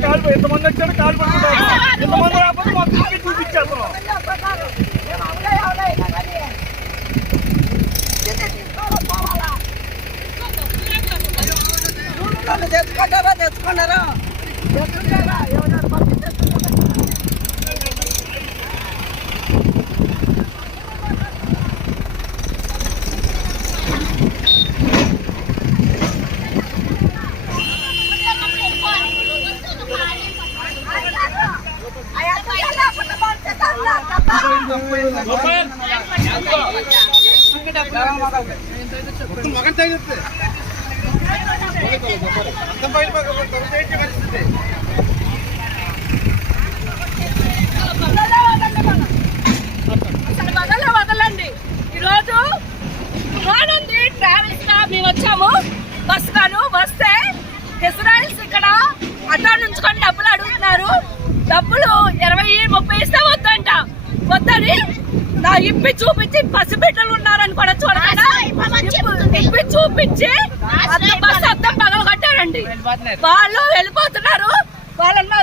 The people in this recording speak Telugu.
కాలు ఎంతమంది వచ్చాడు కాలు పడుతున్నారు ఎంతమంది రాకపోతే మొత్తం చూపించేస్తున్నాం తెచ్చుకుంటారా తెచ్చుకున్నారా తెచ్చుకుంటారా ఎవరైనా పంపించేస్తున్నారు అసలు వదలండి ఈరోజు ఆనంది ట్రావెల్స్గా మేము వచ్చాము బస్ గాను వస్తే ఇజ్రాయిల్స్ ఇక్కడ అడ్డా నుంచుకొని డబ్బులు అడుగుతున్నారు. డబ్బులు ఇరవై ముప్పై ఇస్తే వద్దంట. వద్దని నా ఇప్పి చూపించి పసిబిడ్డలు ఉన్నారని కూడా చూడకుండా ఇప్పు- ఇప్పి చూపించి అద్దం బస్సు అద్దం పగలు కట్టారండి. వాళ్ళు వెళ్ళిపోతున్నారు. వాళ్ళని మా